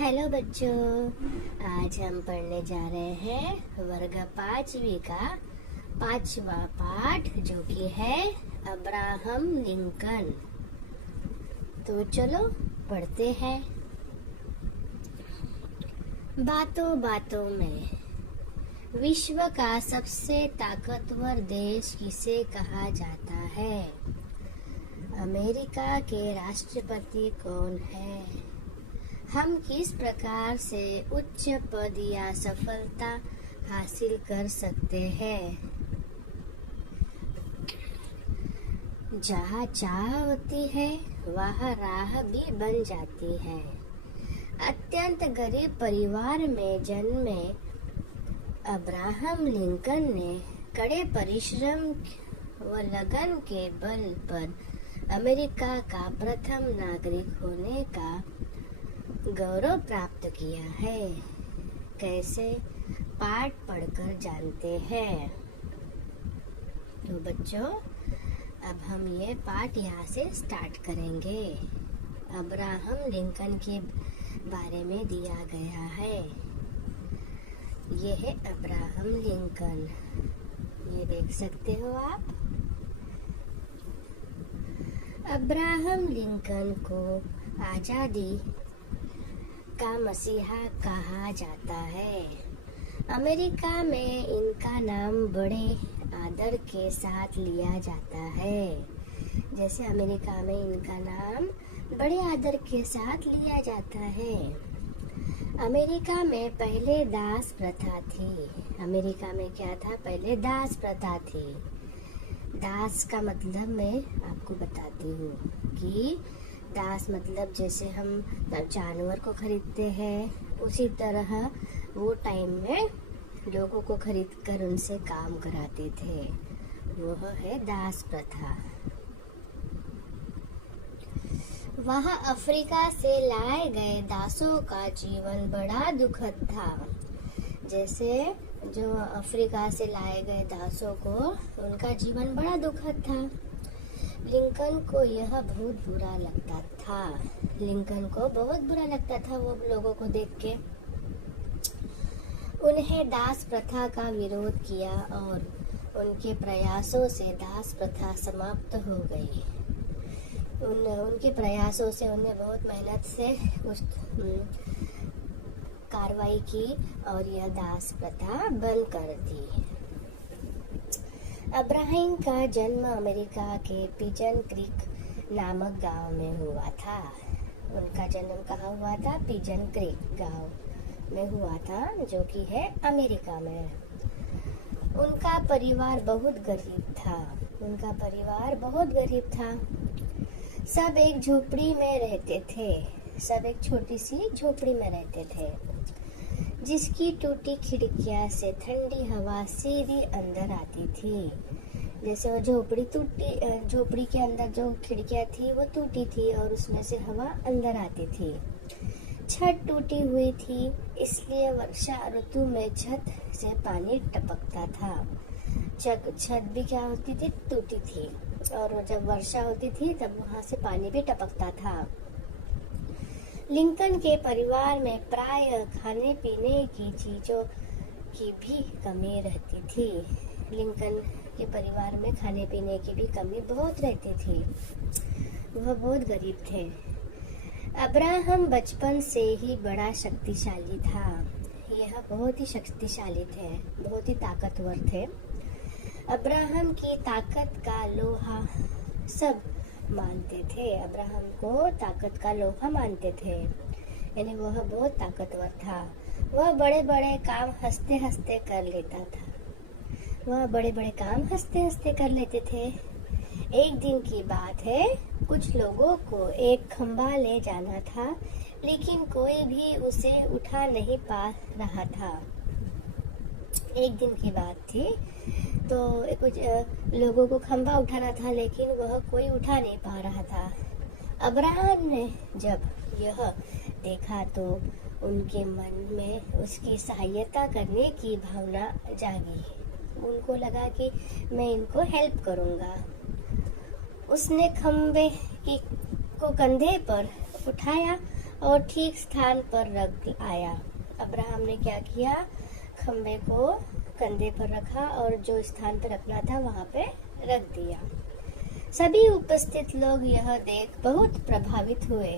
Hello बच्चों, आज हम पढ़ने जा रहे हैं वर्ग 5वीं का 5वां पाठ, जो कि है अब्राहम लिंकन। तो चलो पढ़ते हैं। बातों बातों में विश्व का सबसे ताकतवर देश किसे कहा जाता है? अमेरिका के राष्ट्रपति कौन है? हम किस प्रकार से उच्च पद या सफलता हासिल कर सकते हैं? जहाँ चाह होती है वहाँ राह भी बन जाती है। अत्यंत गरीब परिवार में जन्मे अब्राहम लिंकन ने कड़े परिश्रम व लगन के बल पर अमेरिका का प्रथम नागरिक होने का गौरव प्राप्त किया है। कैसे? पाठ पढ़कर जानते हैं। तो बच्चों, अब हम ये पाठ यहाँ से स्टार्ट करेंगे। अब्राहम लिंकन के बारे में दिया गया है। ये है अब्राहम लिंकन, ये देख सकते हो आप। अब्राहम लिंकन को आज़ादी का मसीहा कहा जाता है। अमेरिका में इनका नाम बड़े आदर के साथ लिया जाता है। जैसे अमेरिका में इनका नाम बड़े आदर के साथ लिया जाता है। अमेरिका में पहले दास प्रथा थी। अमेरिका में क्या था? पहले दास प्रथा थी। दास का मतलब मैं आपको बताती हूँ कि दास मतलब जैसे हम जानवर को खरीदते हैं, उसी तरह वो टाइम में लोगों को खरीद कर उनसे काम कराते थे। वह है दास प्रथा। वहाँ अफ्रीका से लाए गए दासों का जीवन बड़ा दुखद था। जैसे जो अफ्रीका से लाए गए दासों को, उनका जीवन बड़ा दुखद था। लिंकन को यह बहुत बुरा लगता था। लिंकन को बहुत बुरा लगता था वो लोगों को देख के। उन्हें दास प्रथा का विरोध किया और उनके प्रयासों से दास प्रथा समाप्त हो गई। उनके प्रयासों से उन्हें बहुत मेहनत से कुछ कार्रवाई की और यह दास प्रथा बंद कर दी। अब्राहम का जन्म अमेरिका के पिजन क्रीक नामक गांव में हुआ था। उनका जन्म कहाँ हुआ था? पिजन क्रीक गांव में हुआ था, जो कि है अमेरिका में। उनका परिवार बहुत गरीब था। उनका परिवार बहुत गरीब था। सब एक झोपड़ी में रहते थे। सब एक छोटी सी झोपड़ी में रहते थे, जिसकी टूटी खिड़कियां से ठंडी हवा सीधी अंदर आती थी। जैसे वो झोपड़ी के अंदर जो खिड़कियां थी वो टूटी थी और उसमें से हवा अंदर आती थी। छत टूटी हुई थी, इसलिए वर्षा ऋतु में छत से पानी टपकता था। छत भी क्या होती थी? टूटी थी, और जब वर्षा होती थी तब वहां से पानी भी टपकता था। लिंकन के परिवार में प्राय खाने पीने की चीजों की भी कमी रहती थी। लिंकन के परिवार में खाने पीने की भी कमी बहुत रहती थी। वह बहुत गरीब थे। अब्राहम बचपन से ही बड़ा शक्तिशाली था। यह बहुत ही शक्तिशाली थे, बहुत ही ताकतवर थे। अब्राहम की ताकत का लोहा सब मानते थे। अब्राहम को ताकत का लोहा मानते थे, यानी वह बहुत ताकतवर था। वह बड़े बड़े काम हंसते हंसते कर लेता था। वह बड़े बड़े काम हंसते हंसते कर लेते थे। एक दिन की बात है, कुछ लोगों को एक खंभा ले जाना था, लेकिन कोई भी उसे उठा नहीं पा रहा था। एक दिन की बात थी, तो कुछ लोगों को खंभा उठाना था, लेकिन वह कोई उठा नहीं पा रहा था। अब्राहम ने जब यह देखा तो उनके मन में उसकी सहायता करने की भावना जागी। उनको लगा कि मैं इनको हेल्प करूँगा। उसने खंभे को कंधे पर उठाया और ठीक स्थान पर रख आया। अब्राहम ने क्या किया, खंबे को कंधे पर रखा और जो स्थान पर रखना था वहां पे रख दिया। सभी उपस्थित लोग यह देख बहुत प्रभावित हुए।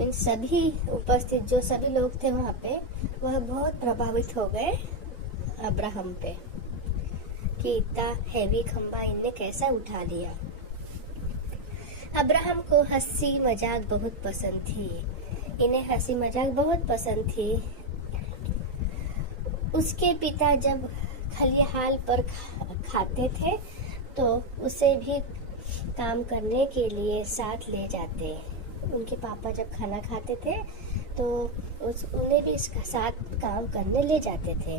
इन सभी उपस्थित जो सभी लोग थे वहां पे, वह बहुत प्रभावित हो गए अब्राहम पे कि इतना हैवी खंबा इनने कैसा उठा लिया। अब्राहम को हंसी मजाक बहुत पसंद थी। इन्हें हंसी मजाक बहुत पसंद थी। उसके पिता जब खलिहान पर खाते थे तो उसे भी काम करने के लिए साथ ले जाते। उनके पापा जब खाना खाते थे तो उन्हें भी इसका साथ काम करने ले जाते थे।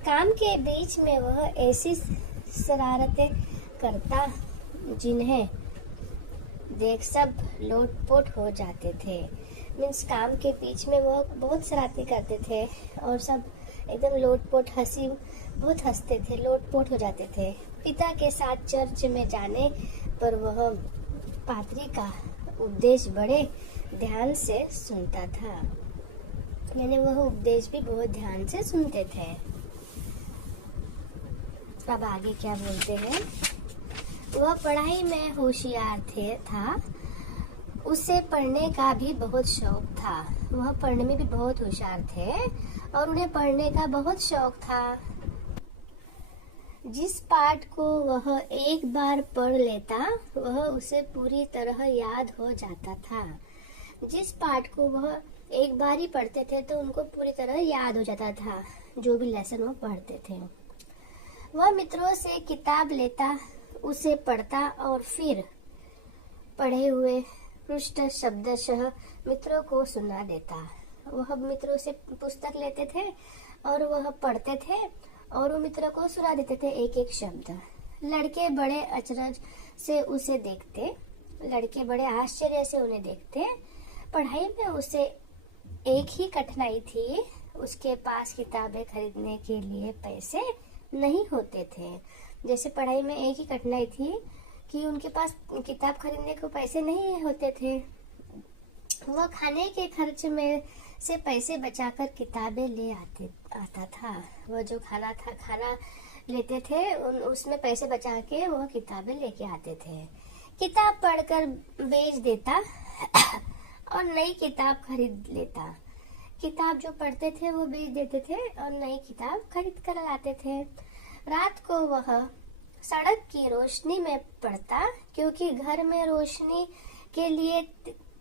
काम के बीच में वह ऐसी शरारतें करता जिन्हें देख सब लोटपोट हो जाते थे। मीन्स काम के बीच में वो बहुत शरारतें करते थे और सब एकदम लोटपोट बहुत हंसते थे, लोटपोट हो जाते थे। पिता के साथ चर्च में जाने पर वह पादरी का उपदेश बड़े ध्यान से सुनता था। यानी वह उपदेश भी बहुत ध्यान से सुनते थे। अब आगे क्या बोलते हैं, वह पढ़ाई में होशियार था। उसे पढ़ने का भी बहुत शौक था। वह पढ़ने में भी बहुत होशियार थे और उन्हें पढ़ने का बहुत शौक था। जिस पाठ को वह एक बार पढ़ लेता वह उसे पूरी तरह याद हो जाता था। जिस पाठ को वह एक बार ही पढ़ते थे तो उनको पूरी तरह याद हो जाता था, जो भी लेसन वो पढ़ते थे। वह मित्रों से किताब लेता, उसे पढ़ता और फिर पढ़े हुए पृष्ठ शब्दशः मित्रों को सुना देता। वह मित्रों से पुस्तक लेते थे और वह पढ़ते थे और वो मित्रों को सुना देते थे एक एक शब्द। लड़के बड़े अचरज से उसे देखते, लड़के बड़े आश्चर्य से उन्हें देखते। पढ़ाई में उसे एक ही कठिनाई थी, उसके पास किताबें खरीदने के लिए पैसे नहीं होते थे। जैसे पढ़ाई में एक ही कठिनाई थी कि उनके पास किताब खरीदने को पैसे नहीं होते थे। वह खाने के खर्च में से पैसे बचाकर किताबें ले आता था। वह जो खाना लेते थे उसमें पैसे बचा के वह किताबें लेके आते थे। किताब पढ़कर बेच देता और नई किताब खरीद लेता। किताब जो पढ़ते थे वो बेच देते थे और नई किताब खरीद कर लाते थे। रात को वह सड़क की रोशनी में पढ़ता, क्योंकि घर में रोशनी के लिए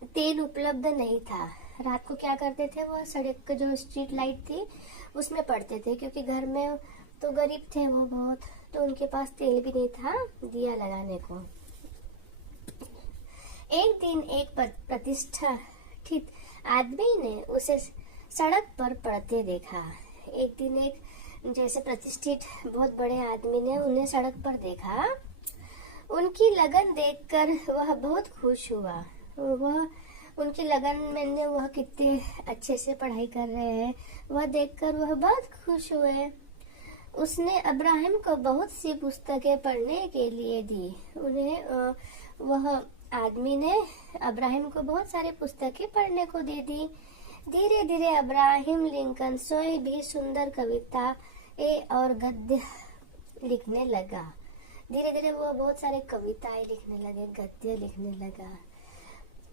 तेल उपलब्ध नहीं था। रात को क्या करते थे, वो सड़क का जो स्ट्रीट लाइट थी उसमें पढ़ते थे, क्योंकि घर में तो गरीब थे वो बहुत, तो उनके पास तेल भी नहीं था दिया लगाने को। एक दिन एक प्रतिष्ठित आदमी ने उसे सड़क पर पढ़ते देखा। एक दिन एक जैसे प्रतिष्ठित बहुत बड़े आदमी ने उन्हें सड़क पर देखा। उनकी लगन देखकर वह बहुत खुश हुआ। वह उनकी लगन में वह कितने अच्छे से पढ़ाई कर रहे हैं वह देखकर वह बहुत खुश हुए। उसने अब्राहम को बहुत सी पुस्तकें पढ़ने के लिए दी। वह आदमी ने अब्राहम को बहुत सारी पुस्तकें पढ़ने को दे दी। धीरे धीरे अब्राहम लिंकन स्वयं भी सुंदर कविता और गद्य लिखने लगा। धीरे धीरे वो बहुत सारे कविताएं लिखने लगे, गद्य लिखने लगा।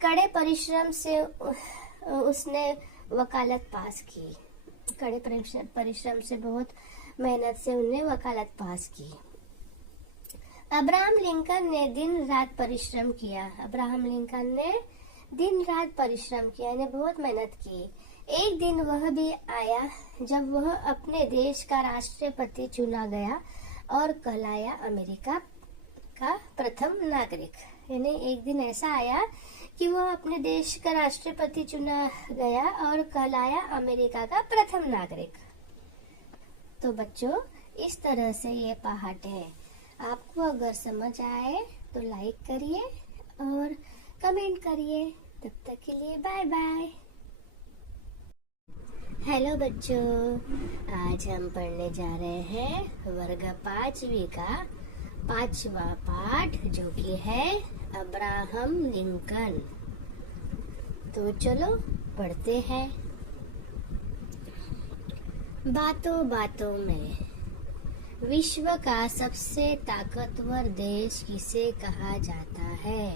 कड़े परिश्रम से उसने वकालत पास की। कड़े परिश्रम से बहुत मेहनत से उन्हें वकालत पास की। अब्राहम लिंकन ने दिन रात परिश्रम किया। अब्राहम लिंकन ने दिन रात परिश्रम किया, यानी बहुत मेहनत की। एक दिन वह भी आया जब वह अपने देश का राष्ट्रपति चुना गया और कहलाया अमेरिका का प्रथम नागरिक। यानी एक दिन ऐसा आया कि वह अपने देश का राष्ट्रपति चुना गया और कहलाया अमेरिका का प्रथम नागरिक। तो बच्चों, इस तरह से ये पाठ है। आपको अगर समझ आए तो लाइक करिए और कमेंट करिए। तब तक के लिए बाय बाय। हेलो बच्चों, आज हम पढ़ने जा रहे हैं वर्ग 5वीं का 5वां पाठ, जो कि है अब्राहम लिंकन। तो चलो पढ़ते हैं। बातों बातों में विश्व का सबसे ताकतवर देश किसे कहा जाता है?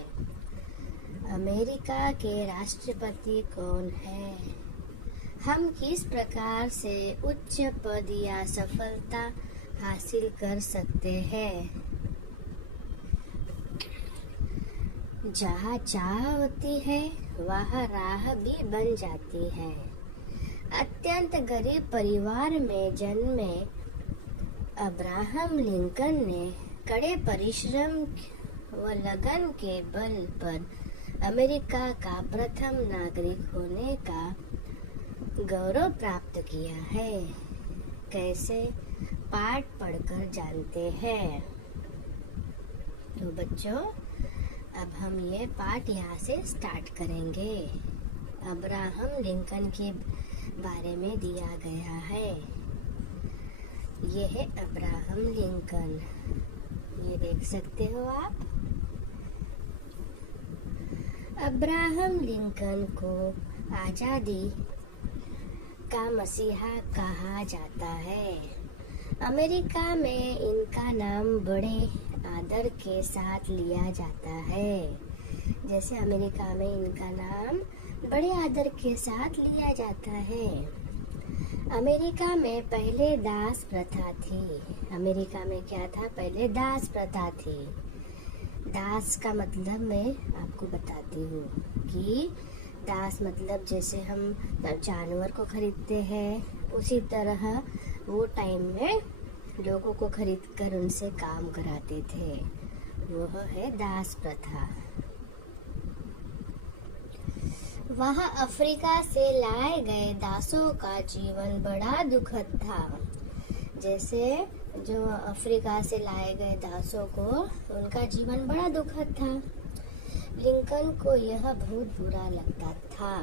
अमेरिका के राष्ट्रपति कौन है? हम किस प्रकार से उच्च पद या सफलता हासिल कर सकते हैं? जहाँ चाह होती है वहाँ राह भी बन जाती है। अत्यंत गरीब परिवार में जन्मे अब्राहम लिंकन ने कड़े परिश्रम व लगन के बल पर अमेरिका का प्रथम नागरिक होने का गौरव प्राप्त किया है। कैसे? पाठ पढ़कर जानते हैं। तो बच्चों, अब हम ये पाठ यहाँ से स्टार्ट करेंगे। अब्राहम लिंकन के बारे में दिया गया है। ये है अब्राहम लिंकन, ये देख सकते हो आप। अब्राहम लिंकन को आज़ादी का मसीहा कहा जाता है। अमेरिका में इनका नाम बड़े आदर के साथ लिया जाता है। जैसे अमेरिका में इनका नाम बड़े आदर के साथ लिया जाता है। अमेरिका में पहले दास प्रथा थी। अमेरिका में क्या था? पहले दास प्रथा थी। दास का मतलब मैं आपको बताती हूँ कि दास मतलब जैसे हम जानवर को खरीदते हैं, उसी तरह वो टाइम में लोगों को खरीद कर उनसे काम कराते थे। वह है दास प्रथा। वहाँ अफ्रीका से लाए गए दासों का जीवन बड़ा दुखद था। जैसे जो अफ्रीका से लाए गए दासों को, उनका जीवन बड़ा दुखद था। लिंकन को यह बहुत बुरा लगता था।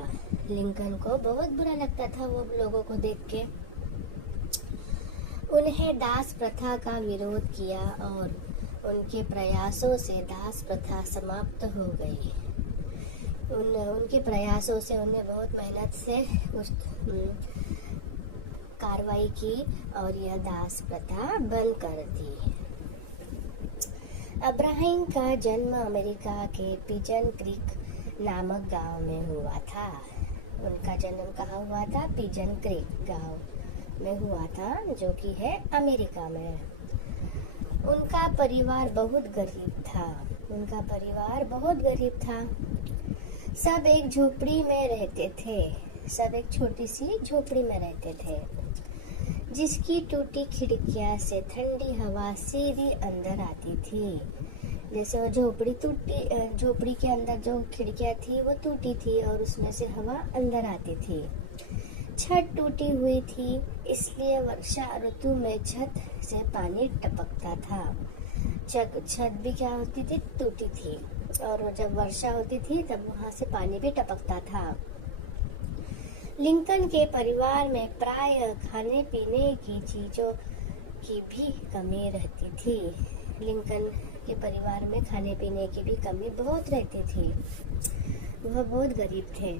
लिंकन को बहुत बुरा लगता था वो लोगों को देख के। उन्हें दास प्रथा का विरोध किया और उनके प्रयासों से दास प्रथा समाप्त हो गई। उनके प्रयासों से उन्हें बहुत मेहनत से उस कार्रवाई की और यह दास प्रथा बंद कर दी। अब्राहम का जन्म अमेरिका के पिजन क्रीक नामक गांव में हुआ था। उनका जन्म कहाँ हुआ था? पिजन क्रीक गांव में हुआ था, जो कि है अमेरिका में। उनका परिवार बहुत गरीब था। उनका परिवार बहुत गरीब था। सब एक झोपड़ी में रहते थे। सब एक छोटी सी झोपड़ी में रहते थे, जिसकी टूटी खिड़कियां से ठंडी हवा सीधी अंदर आती थी। जैसे वो झोपड़ी के अंदर जो खिड़कियां थी वो टूटी थी और उसमें से हवा अंदर आती थी। छत टूटी हुई थी, इसलिए वर्षा ऋतु में छत से पानी टपकता था। छत भी क्या होती थी? टूटी थी, और जब वर्षा होती थी तब वहां से पानी भी टपकता था। लिंकन के परिवार में प्राय खाने पीने की चीजों की भी कमी रहती थी। लिंकन के परिवार में खाने पीने की भी कमी बहुत रहती थी। वह बहुत गरीब थे।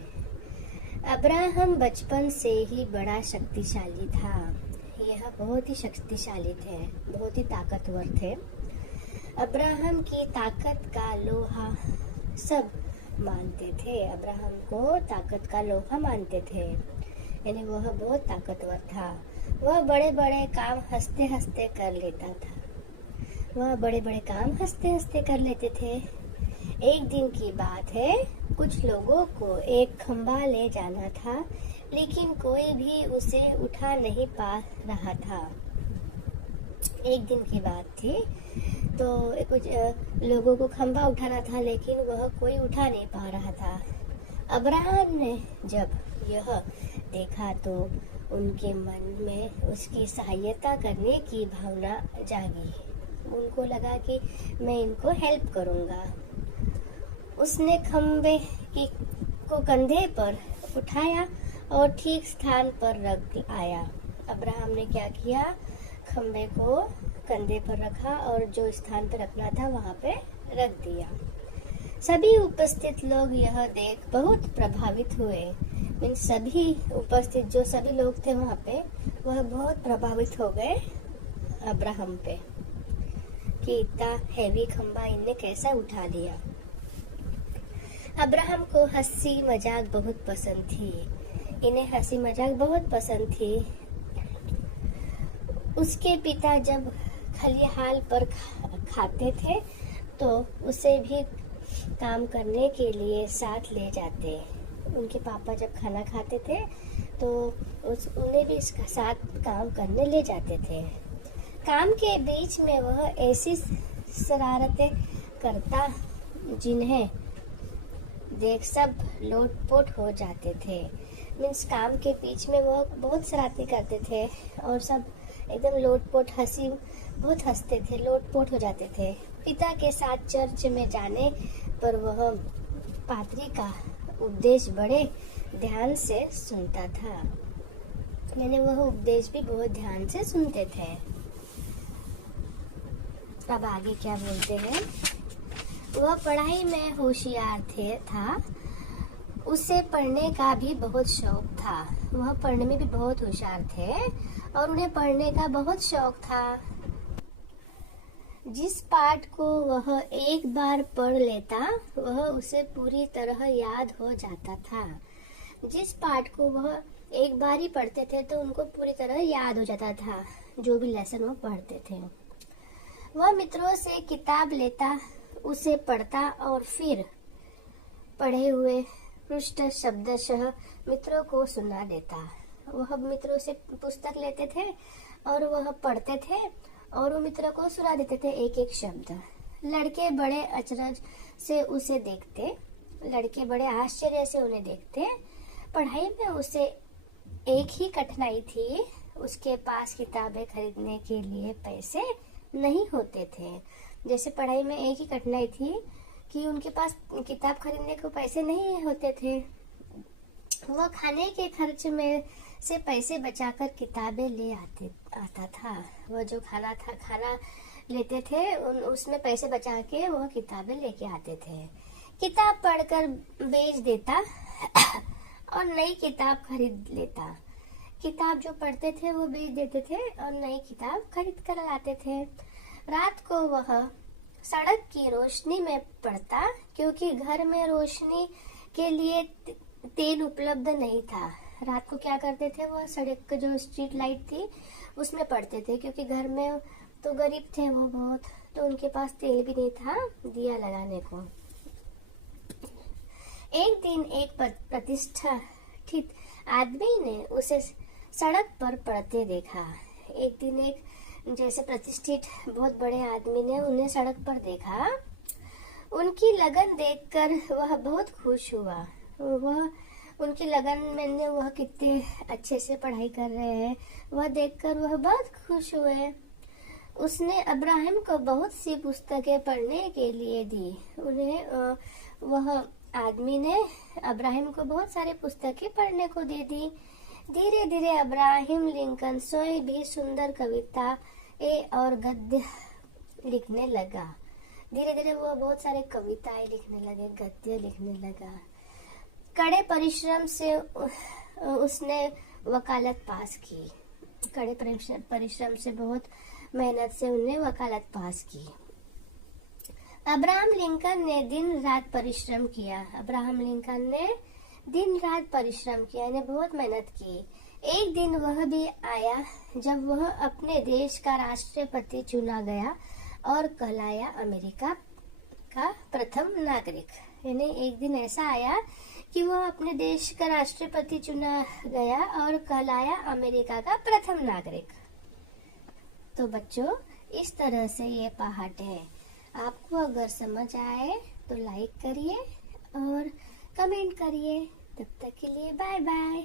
अब्राहम बचपन से ही बड़ा शक्तिशाली था। यह बहुत ही शक्तिशाली थे, बहुत ही ताकतवर थे। अब्राहम की ताकत का लोहा सब मानते थे। अब्राहम को ताकत का लोहा मानते थे, यानी वह बहुत ताकतवर था। वह बड़े बड़े काम हंसते हंसते कर लेता था। वह बड़े बड़े काम हंसते हंसते कर लेते थे। एक दिन की बात है, कुछ लोगों को एक खंबा ले जाना था, लेकिन कोई भी उसे उठा नहीं पा रहा था। एक दिन की बात थी, तो कुछ लोगों को खंबा उठाना था, लेकिन वह कोई उठा नहीं पा रहा था। अब्राहम ने जब यह देखा तो उनके मन में उसकी सहायता करने की भावना जागी। उनको लगा कि मैं इनको हेल्प करूँगा। उसने खंबे को कंधे पर उठाया और ठीक स्थान पर रख आया। अब्राहम ने क्या किया? खंबे को कंधे पर रखा और जो स्थान पर रखना था वहाँ पे रख दिया। सभी उपस्थित लोग यह देख बहुत प्रभावित हुए। सभी उपस्थित जो सभी लोग थे वहाँ पे, वह बहुत प्रभावित हो गए अब्राहम पे कि इतना हैवी खंबा इनने कैसा उठा लिया। अब्राहम को हंसी मजाक बहुत पसंद थी। इन्हें हंसी मजाक बहुत पसंद थी। उसके पिता जब खलिहान पर खाते थे तो उसे भी काम करने के लिए साथ ले जाते। उनके पापा जब खाना खाते थे तो उन्हें भी इसका साथ काम करने ले जाते थे। काम के बीच में वह ऐसी शरारतें करता जिन्हें देख सब लोटपोट हो जाते थे। काम के बीच में वह बहुत शरारतें करते थे और सब एकदम लोटपोट बहुत हंसते थे, लोटपोट हो जाते थे। पिता के साथ चर्च में जाने पर वह पादरी का उपदेश बड़े ध्यान से सुनता था। वह उपदेश भी बहुत ध्यान से सुनते थे। अब आगे क्या बोलते हैं। वह पढ़ाई में होशियार था। उसे पढ़ने का भी बहुत शौक था। वह पढ़ने में भी बहुत होशियार थे और उन्हें पढ़ने का बहुत शौक था। जिस पाठ को वह एक बार पढ़ लेता वह उसे पूरी तरह याद हो जाता था। जिस पाठ को वह एक बार ही पढ़ते थे तो उनको पूरी तरह याद हो जाता था, जो भी लेसन वो पढ़ते थे। वह मित्रों से किताब लेता, उसे पढ़ता और फिर पढ़े हुए पृष्ठ शब्दशः मित्रों को सुना देता। वह मित्रों से पुस्तक लेते थे और वह पढ़ते थे और वो मित्रों को सुना देते थे एक एक शब्द। लड़के बड़े अचरज से उसे देखते, लड़के बड़े आश्चर्य से उन्हें देखते। पढ़ाई में उसे एक ही कठिनाई थी, उसके पास किताबें खरीदने के लिए पैसे नहीं होते थे। जैसे पढ़ाई में एक ही कठिनाई थी कि उनके पास किताब खरीदने को पैसे नहीं होते थे। वह खाने के खर्च में से पैसे बचाकर किताबें ले आता था। वह जो खाना लेते थे उसमें पैसे बचा के वह किताबें लेके आते थे। किताब पढ़कर बेच देता और नई किताब खरीद लेता। किताब जो पढ़ते थे वो बेच देते थे और नई किताब खरीद कर लाते थे। रात को वह सड़क की रोशनी में पढ़ता, क्योंकि घर में रोशनी के लिए तेल उपलब्ध नहीं था। रात को क्या करते थे, वो सड़क का जो स्ट्रीट लाइट थी उसमें पढ़ते थे, क्योंकि घर में तो गरीब थे वो बहुत, तो उनके पास तेल भी नहीं था दिया लगाने को। एक दिन एक प्रतिष्ठित आदमी ने उसे सड़क पर पढ़ते देखा। एक दिन एक जैसे प्रतिष्ठित बहुत बड़े आदमी ने उन्हें सड़क पर देखा। उनकी लगन देखकर वह बहुत खुश हुआ। वह उनकी लगन में वह कितने अच्छे से पढ़ाई कर रहे हैं वह देखकर वह बहुत खुश हुए। उसने अब्राहम को बहुत सी पुस्तकें पढ़ने के लिए दी। वह आदमी ने अब्राहम को बहुत सारी पुस्तकें पढ़ने को दे दी। धीरे धीरे अब्राहम लिंकन स्वयं भी सुंदर कविता और गद्य लिखने लगा। धीरे धीरे वो बहुत सारे कविताएं लिखने लगे, गद्य लिखने लगा। कड़े परिश्रम से उसने वकालत पास की। कड़े परिश्रम से बहुत मेहनत से उन्हें वकालत पास की। अब्राहम लिंकन ने दिन रात परिश्रम किया। अब्राहम लिंकन ने दिन रात परिश्रम किया, इन्हें बहुत मेहनत की। एक दिन वह भी आया जब वह अपने देश का राष्ट्रपति चुना गया और कहलाया अमेरिका का प्रथम नागरिक। यानी एक दिन ऐसा आया कि वह अपने देश का राष्ट्रपति चुना गया और कहलाया अमेरिका का प्रथम नागरिक। तो बच्चों, इस तरह से ये पाठ है। आपको अगर समझ आए तो लाइक करिए और कमेंट करिए। तब तक के लिए बाय बाय।